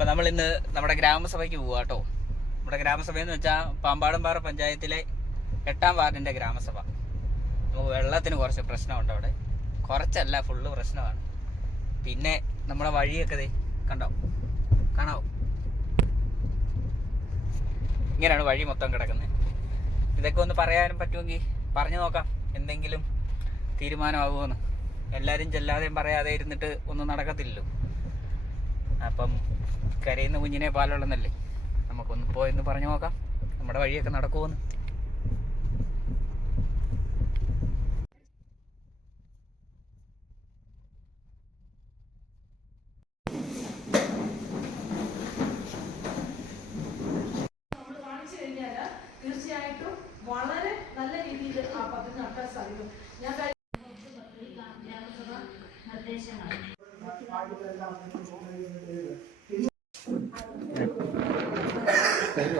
അപ്പോൾ നമ്മൾ ഇന്ന് നമ്മുടെ ഗ്രാമസഭയ്ക്ക് പോവുക കേട്ടോ. നമ്മുടെ ഗ്രാമസഭയെന്ന് വെച്ചാൽ പാമ്പാടുംപാറ പഞ്ചായത്തിലെ 8ാം വാർഡിൻ്റെ ഗ്രാമസഭ. നമുക്ക് വെള്ളത്തിന് കുറച്ച് പ്രശ്നമുണ്ട് അവിടെ, കുറച്ചല്ല ഫുള്ള് പ്രശ്നമാണ്. പിന്നെ നമ്മുടെ വഴിയൊക്കെ കാണാവോ, ഇങ്ങനെയാണ് വഴി മൊത്തം കിടക്കുന്നത്. ഇതൊക്കെ ഒന്ന് പറയാനും പറ്റുമെങ്കിൽ പറഞ്ഞു നോക്കാം, എന്തെങ്കിലും തീരുമാനമാകുമെന്ന്. എല്ലാവരും ചെല്ലാതെയും പറയാതെ ഇരുന്നിട്ട് ഒന്നും നടക്കത്തില്ലല്ലോ. അപ്പം കരയുന്ന കുഞ്ഞിനെ പാലുള്ളന്നല്ലേ, നമുക്കൊന്ന് പോയെന്ന് പറഞ്ഞു നോക്കാം നമ്മുടെ വഴിയൊക്കെ നടക്കുമെന്ന്. തീർച്ചയായിട്ടും വളരെ നല്ല രീതിയിൽ ആ പദ്ധതി നടത്താൻ സാധിക്കും. ഞാൻ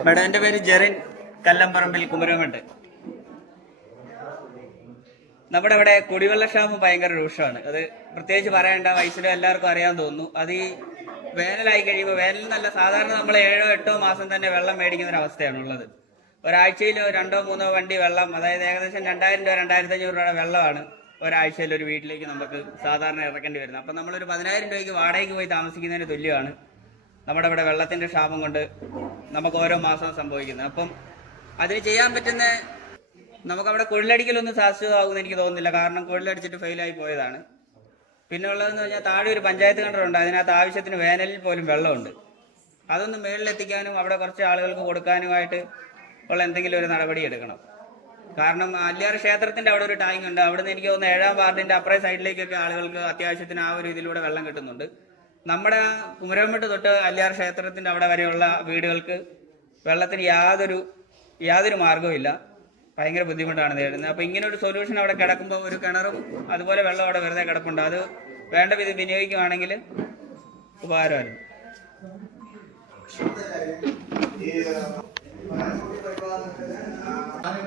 മേഡം, എൻ്റെ പേര് ജെറിൻ കല്ലമ്പറമ്പിൽ, കുമരകമുണ്ട്. നമ്മുടെ ഇവിടെ കുടിവെള്ളക്ഷാമം ഭയങ്കര രൂക്ഷമാണ്. അത് പ്രത്യേകിച്ച് പറയേണ്ട, വയസ്സിലും എല്ലാവർക്കും അറിയാൻ തോന്നുന്നു. അത് ഈ വേനലായി കഴിയുമ്പോൾ, വേനൽ നല്ല സാധാരണ നമ്മൾ 7-8 മാസം തന്നെ വെള്ളം മേടിക്കുന്ന ഒരു അവസ്ഥയാണുള്ളത്. ഒരാഴ്ചയിൽ 2-3 വണ്ടി വെള്ളം, അതായത് ഏകദേശം 2000 രൂപ 2500 രൂപയുടെ വെള്ളമാണ് ഒരാഴ്ചയിൽ ഒരു വീട്ടിലേക്ക് നമുക്ക് സാധാരണ ഇറക്കേണ്ടി വരുന്നത്. അപ്പം നമ്മളൊരു 10000 രൂപയ്ക്ക് വാടകയ്ക്ക് പോയി താമസിക്കുന്നതിന് തുല്യമാണ് നമ്മുടെ ഇവിടെ വെള്ളത്തിൻ്റെ ക്ഷാമം കൊണ്ട് നമുക്ക് ഓരോ മാസവും സംഭവിക്കുന്നത്. അപ്പം അതിന് ചെയ്യാൻ പറ്റുന്ന, നമുക്കവിടെ കുഴലടിക്കലൊന്നും ശാശ്വതമാകുമെന്ന് എനിക്ക് തോന്നുന്നില്ല. കാരണം കുഴലടിച്ചിട്ട് ഫെയിലായി പോയതാണ്. പിന്നെ ഉള്ളതെന്ന് പറഞ്ഞാൽ താഴെ ഒരു പഞ്ചായത്ത് കിണറുണ്ട്, അതിനകത്ത് ആവശ്യത്തിന് വേനലിൽ പോലും വെള്ളമുണ്ട്. അതൊന്ന് മേളിലെത്തിക്കാനും അവിടെ കുറച്ച് ആളുകൾക്ക് കൊടുക്കാനുമായിട്ട് ഉള്ള എന്തെങ്കിലും ഒരു നടപടി എടുക്കണം. കാരണം അല്ലിയാർ ക്ഷേത്രത്തിൻ്റെ അവിടെ ഒരു ടാങ്ക് ഉണ്ട്. അവിടുന്ന് എനിക്ക് തോന്നുന്നു 7ാം വാർഡിൻ്റെ അപ്പുറേ സൈഡിലേക്കൊക്കെ ആളുകൾക്ക് അത്യാവശ്യത്തിന് ആ ഒരു ഇതിലൂടെ വെള്ളം കിട്ടുന്നുണ്ട്. നമ്മുടെ കുമരകംപെട്ട് തൊട്ട് അല്ലിയാർ ക്ഷേത്രത്തിൻ്റെ അവിടെ വരെയുള്ള വീടുകൾക്ക് വെള്ളത്തിന് യാതൊരു മാർഗ്ഗവും ഇല്ല. ഭയങ്കര ബുദ്ധിമുട്ടാണ് നേരിടുന്നത്. അപ്പോൾ ഇങ്ങനെ ഒരു സൊല്യൂഷൻ അവിടെ കിടക്കുമ്പോൾ, ഒരു കിണറും അതുപോലെ വെള്ളം അവിടെ വെറുതെ കിടപ്പുണ്ട്, അത് വേണ്ട വിധം വിനിയോഗിക്കുകയാണെങ്കിൽ ഉപകാരമായിരുന്നു.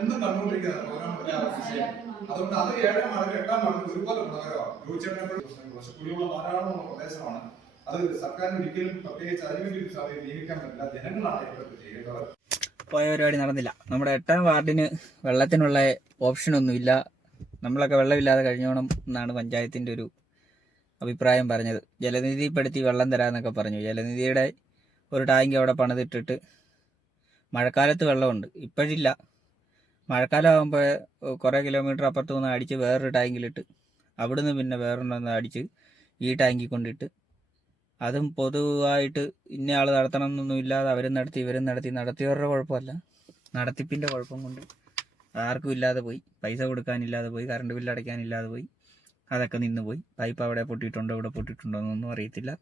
എന്നും കണ്ടുകൊണ്ടിരിക്കുന്നത് അതുകൊണ്ട് അത് 7ാം വാർഡ് 8ാം വാർഡ് ഒരുപോലെ കുടിവെള്ളം ധാരാളമുള്ള പ്രദേശമാണ്. അത് സർക്കാരിന് ഒരിക്കലും പ്രത്യേകിച്ച് അതിനുവേണ്ടി നിയമിക്കാൻ പറ്റില്ല. ജനങ്ങളാണ് ഇവർക്ക് ചെയ്യേണ്ടത്. പോയ പരിപാടി നടന്നില്ല. നമ്മുടെ 8ാം വാർഡിന് വെള്ളത്തിനുള്ള ഓപ്ഷനൊന്നുമില്ല. നമ്മളൊക്കെ വെള്ളമില്ലാതെ കഴിഞ്ഞോണം എന്നാണ് പഞ്ചായത്തിൻ്റെ ഒരു അഭിപ്രായം പറഞ്ഞത്. ജലനിധിപ്പെടുത്തി വെള്ളം തരാമെന്നൊക്കെ പറഞ്ഞു. ജലനിധിയുടെ ഒരു ടാങ്ക് അവിടെ പണിതിട്ടിട്ട് മഴക്കാലത്ത് വെള്ളമുണ്ട്, ഇപ്പോഴില്ല. മഴക്കാലമാകുമ്പോൾ കുറേ കിലോമീറ്റർ അപ്പുറത്ത് നിന്ന് അടിച്ച് വേറൊരു ടാങ്കിലിട്ട്, അവിടുന്ന് പിന്നെ വേറൊന്ന് അടിച്ച് ഈ ടാങ്കിൽ കൊണ്ടിട്ട്, അതും പൊതുവായിട്ട് ഇന്ന ആൾ നടത്തണം എന്നൊന്നും ഇല്ലാതെ അവരും നടത്തി ഇവരും നടത്തിയവരുടെ കുഴപ്പമല്ല, നടത്തിപ്പിൻ്റെ കുഴപ്പം കൊണ്ട് ആർക്കും ഇല്ലാതെ പോയി. പൈസ കൊടുക്കാനില്ലാതെ പോയി, കറണ്ട് ബില്ല് അടയ്ക്കാനില്ലാതെ പോയി, അതൊക്കെ നിന്ന് പോയി. പൈപ്പ് അവിടെ പൊട്ടിയിട്ടുണ്ടോ ഇവിടെ പൊട്ടിയിട്ടുണ്ടോ എന്നൊന്നും അറിയത്തില്ല.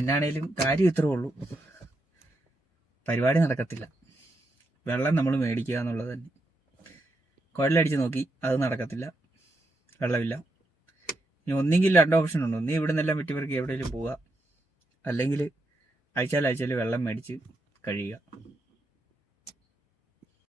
എന്നാണേലും കാര്യം ഇത്രേ ഉള്ളൂ, പരിപാടി നടക്കത്തില്ല. വെള്ളം നമ്മൾ മേടിക്കുക എന്നുള്ളത് തന്നെ. കുഴലടിച്ച് നോക്കി, അത് നടക്കത്തില്ല, വെള്ളമില്ല. ഇനി ഒന്നെങ്കിൽ 2 ഓപ്ഷൻ ഉണ്ട്. ഒന്നീ ഇവിടെ നിന്നെല്ലാം വെട്ടിപ്പെറുക്കി എവിടെയെങ്കിലും പോവുക, അല്ലെങ്കിൽ ആഴ്ചയിൽ വെള്ളം മേടിച്ച് കഴിയുക.